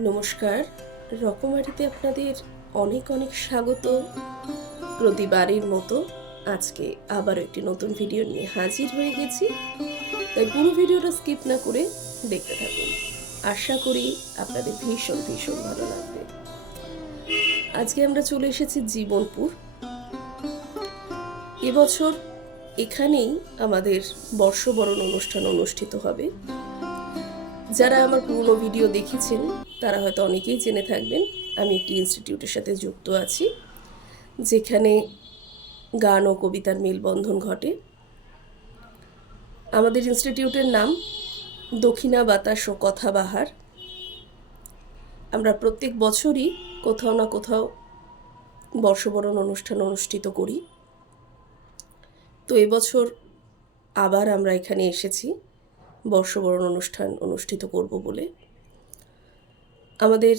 নমস্কার। রকমারিতে আপনাদের অনেক অনেক স্বাগত। প্রতিবারের মতো আজকে আবারও একটি নতুন ভিডিও নিয়ে হাজির হয়ে গেছি। তাই পুরো ভিডিওটা স্কিপ না করে দেখতে থাকুন। আশা করি আপনাদের ভীষণ ভীষণ ভালো লাগবে। আজকে আমরা চলে এসেছি জীবনপুর। এবছর এখানেই আমাদের বর্ষবরণ অনুষ্ঠান অনুষ্ঠিত হবে। যারা আমার পুরনো ভিডিও দেখেছেন তারা হয়তো অনেকেই জেনে থাকবেন, আমি একটি ইনস্টিটিউটের সাথে যুক্ত আছি, যেখানে গান ও কবিতার মেলবন্ধন ঘটে। আমাদের ইনস্টিটিউটের নাম দক্ষিণা বাতাস ও কথাবাহার আমরা প্রত্যেক বছরই কোথাও না কোথাও বর্ষবরণ অনুষ্ঠান অনুষ্ঠিত করি। তো এবছর আবার আমরা এখানে এসেছি, বর্ষবরণ অনুষ্ঠান অনুষ্ঠিত করব বলে। আমাদের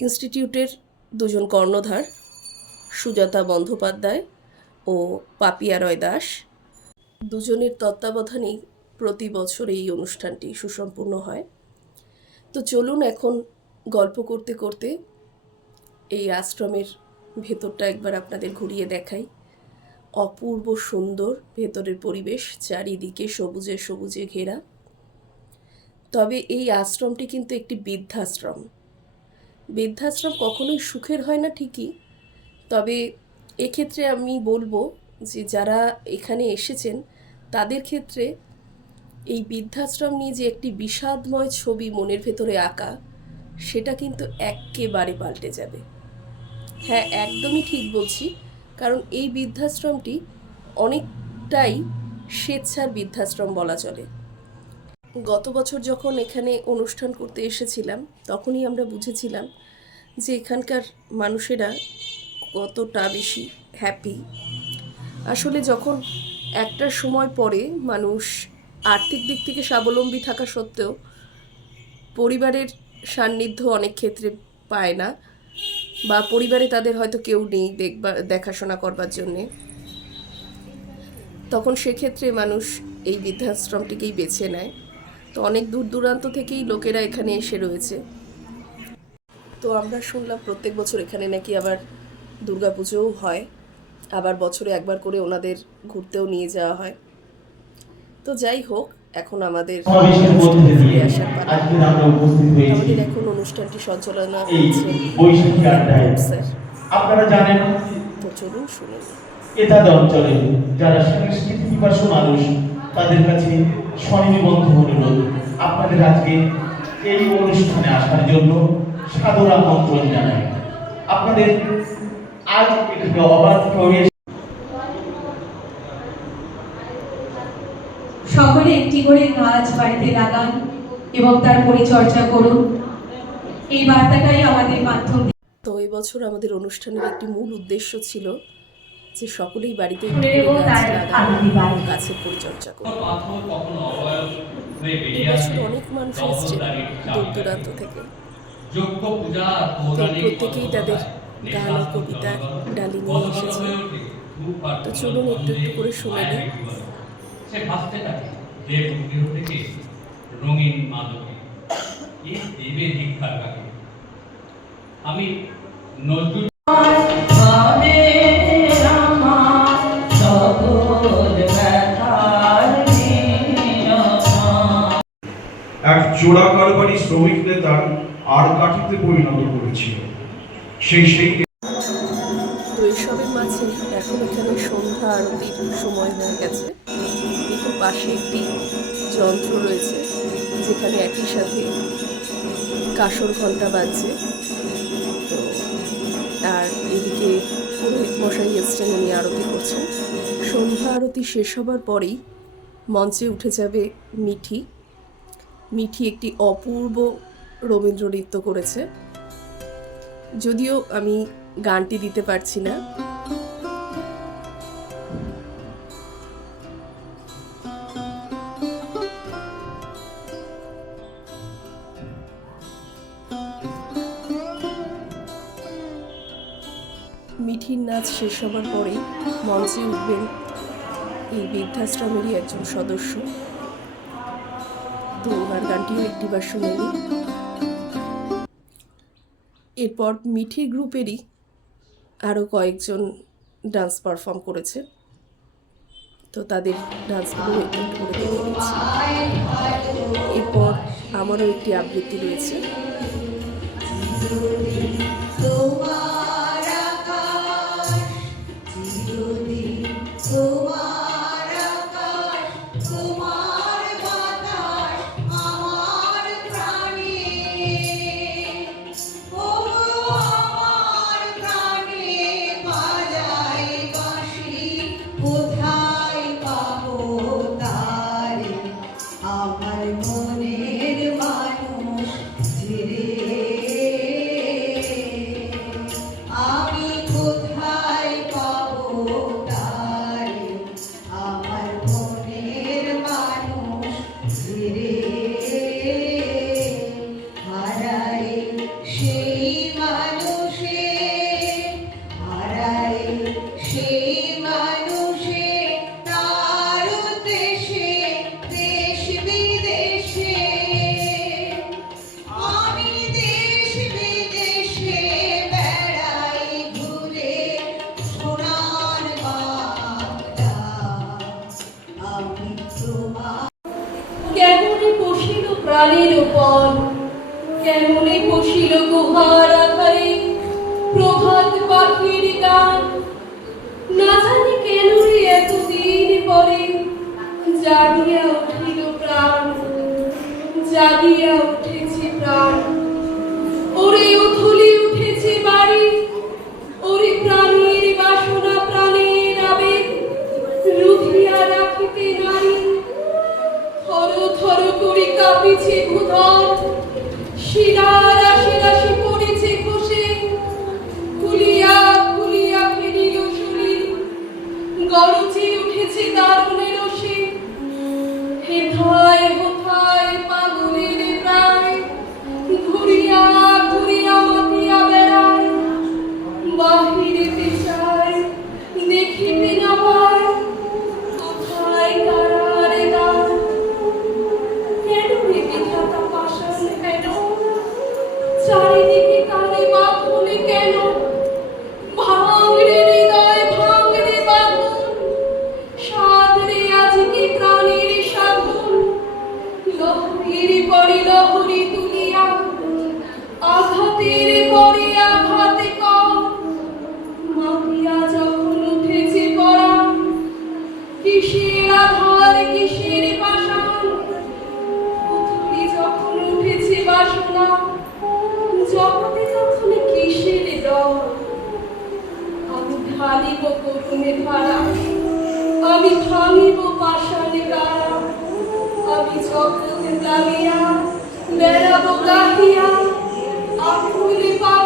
ইনস্টিটিউটের দুজন কর্ণধার, সুজাতা বন্দ্যোপাধ্যায় ও পাপিয়া রয় দাস। দুজনের তত্ত্বাবধানেই প্রতি বছর এই অনুষ্ঠানটি সুসম্পূর্ণ হয়। তো চলুন এখন গল্প করতে করতে এই আশ্রমের ভেতরটা একবার আপনাদের ঘুরিয়ে দেখাই। অপূর্ব সুন্দর ভেতরের পরিবেশ, চারিদিকে সবুজে সবুজে ঘেরা। তবে এই আশ্রমটি কিন্তু একটি বৃদ্ধাশ্রম। বৃদ্ধাশ্রম কখনোই সুখের হয় না ঠিকই। তবে এক্ষেত্রে আমি বলব যে যারা এখানে এসেছেন, তাদের ক্ষেত্রে এই বৃদ্ধাশ্রম নিয়ে যে একটি বিষাদময় ছবি মনের ভেতরে আঁকা, সেটা কিন্তু একেবারে পাল্টে যাবে। হ্যাঁ একদমই ঠিক বলছি, কারণ এই বৃদ্ধাশ্রমটি অনেকটাই স্বেচ্ছার বৃদ্ধাশ্রম বলা চলে। গত বছর যখন এখানে অনুষ্ঠান করতে এসেছিলাম, তখনই আমরা বুঝেছিলাম যে এখানকার মানুষেরা কতটা বেশি হ্যাপি আসলে যখন একটা সময় পরে মানুষ আর্থিক দিক থেকে স্বাবলম্বী থাকা সত্ত্বেও পরিবারের সান্নিধ্য অনেক ক্ষেত্রে পায় না বা পরিবারে তাদের হয়তো কেউ নেই দেখবা দেখাশোনা করবার জন্যে, তখন সেক্ষেত্রে মানুষ এই বৃদ্ধাশ্রমটিকেই বেছে নেয়। তো অনেক দূর দূরান্ত থেকেই লোকেরা এখানে এসে রয়েছে। তো আমরা শুনলাম প্রত্যেক বছর এখানে নাকি আবার দুর্গাপুজোও হয়। আবার বছরে একবার করে ওনাদের ঘুরতেও নিয়ে যাওয়া হয়। তো যাই হোক এখন আমাদের আমাদের এখন অনুষ্ঠানটি সঞ্চালনা আপনারা জানেন তো চলুন শুনে নিই। এতাদ অঞ্চলে যারা সংস্কৃতি মানুষ তাদের কাছে স্বনির্বন্ধ অনুরোধ আপনাদের আজকে এই অনুষ্ঠানে আসার জন্য সাদর আমন্ত্রণ জানাই। আপনাদের আজ এখানে অবাধ প্রবেশ সকলে একটি করে গাছ বাড়িতে লাগান এবং তার পরিচর্যা করুন। এই বার্তাটাই আমাদের মাধ্যম তো এবছর আমাদের অনুষ্ঠানের একটি মূল উদ্দেশ্য ছিল যে সকলেই বাড়িতে করে গাছের পরিচর্যা বেরিয়ে এবছর অনেক মানুষ তার দূর দূরান্ত থেকে। প্রত্যেকেই তাদের গান ও কবিতার ডালি নিয়ে এসেছে। তো চলুন একটু একটু করে শুনে নিই। রঙিন মাদকে। এই দেবে দীক্ষার কাকে আমি নজরুল চোরা কারবারি শ্রমিক নেতার আর কাঠিতে পরিণত করেছিল। সেই সেই মাঝে এখন এখানে সন্ধ্যা সময় হয়ে গেছে। পাশে একটি যন্ত্র রয়েছে, যেখানে একই সাথে কাসর ঘণ্টা বাজছে। আর এদিকে মশাই আরতি সন্ধ্যা আরতি শেষ হবার পরেই মঞ্চে উঠে যাবে মিঠি। মিঠি একটি অপূর্ব রবীন্দ্র নৃত্য করেছে। যদিও আমি গানটি দিতে পারছি না। মিঠির নাচ শেষ হবার পরেই মঞ্চে উঠবেন এই বৃদ্ধাশ্রমেরই একজন সদস্য। আমার গানটিও একটিবার শুনে নিই এরপর মিঠি গ্রুপেরই আরও কয়েকজন ডান্স পারফর্ম করেছে। তো তাদের ডান্সগুলো এরপর আমারও একটি আবৃত্তি রয়েছে। কালিয়া উঠেছে প্রাণ। ওরে উথলি উঠেছে বাড়ি। ওরে প্রাণের বাসনা প্রাণের আবেগ রুধিয়া রাখিতে নারী। থর থর করে কাঁপিছে ভূধর। শিরা রাশি রাশি পড়েছে কোষে ফুলিয়া ফুলিয়া ফেরিল শরীর। গরজে উঠেছে দারুণের সে হেথায়, হোথায় बुला लिया मेरा बुला लिया आंखों ने पा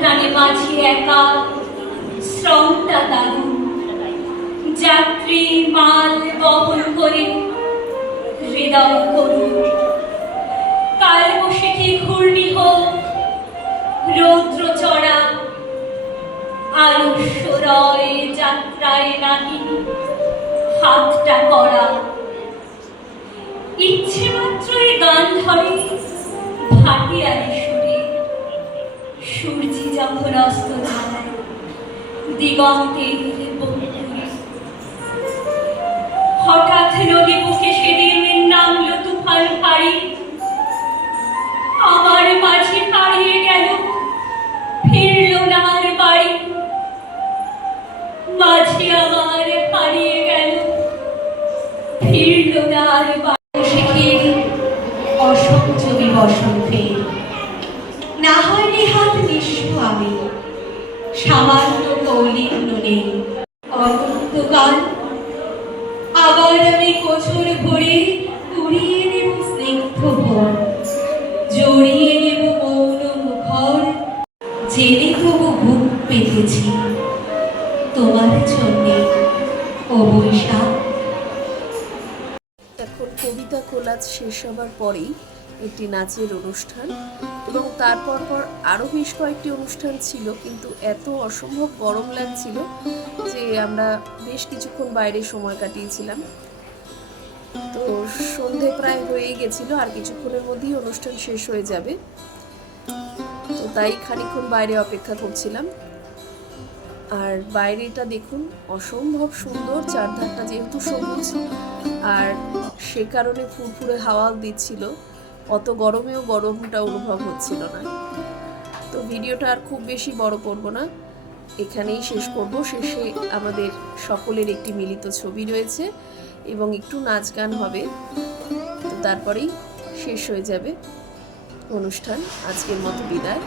টানে মাঝে একা, শ্রমটা দারুণ। যাত্রী মাল বহন করে হৃদয় করুন। কাল বসে কি ঘূর্ণি হোক, রৌদ্র চড়া, আলস্য রয় যাত্রায় নাহি, হাতটা করা। দিগন্তের বকুলে হঠাৎ নদী বুকে সেদিন নামলো তুফান ভারী আমার মাঝে হারিয়ে গেল, ফিরল না আর বাড়ি। মাঝে আমার হারিয়ে গেল, ফিরল না আর বাড়ি। শেখের অসংযোগী বসন্তে কোলাজ শেষ হবার পরেই একটি নাচের অনুষ্ঠান এবং তারপর পর আরও বেশ কয়েকটি অনুষ্ঠান ছিল, কিন্তু এত অসম্ভব গরম লাগছিল যে আমরা বেশ কিছুক্ষণ বাইরে সময় কাটিয়েছিলাম। তো সন্ধে প্রায় হয়েই গেছিল, আর কিছুক্ষণের মধ্যেই অনুষ্ঠান শেষ হয়ে যাবে। তো তাই খানিকক্ষণ বাইরে অপেক্ষা করছিলাম। আর বাইরেটা দেখুন, অসম্ভব সুন্দর, চারধারটা যেহেতু সবুজ, আর সে কারণে ফুরফুরে হাওয়া দিচ্ছিল। অত গরমেও গরমটা অনুভব হচ্ছিল না। তো ভিডিওটা আর খুব বেশি বড় করব না। এখানেই শেষ করব। শেষে আমাদের সকলের একটি মিলিত ছবি রয়েছে এবং একটু নাচ গান হবে। তো তারপরেই শেষ হয়ে যাবে অনুষ্ঠান। আজকের মতো বিদায়।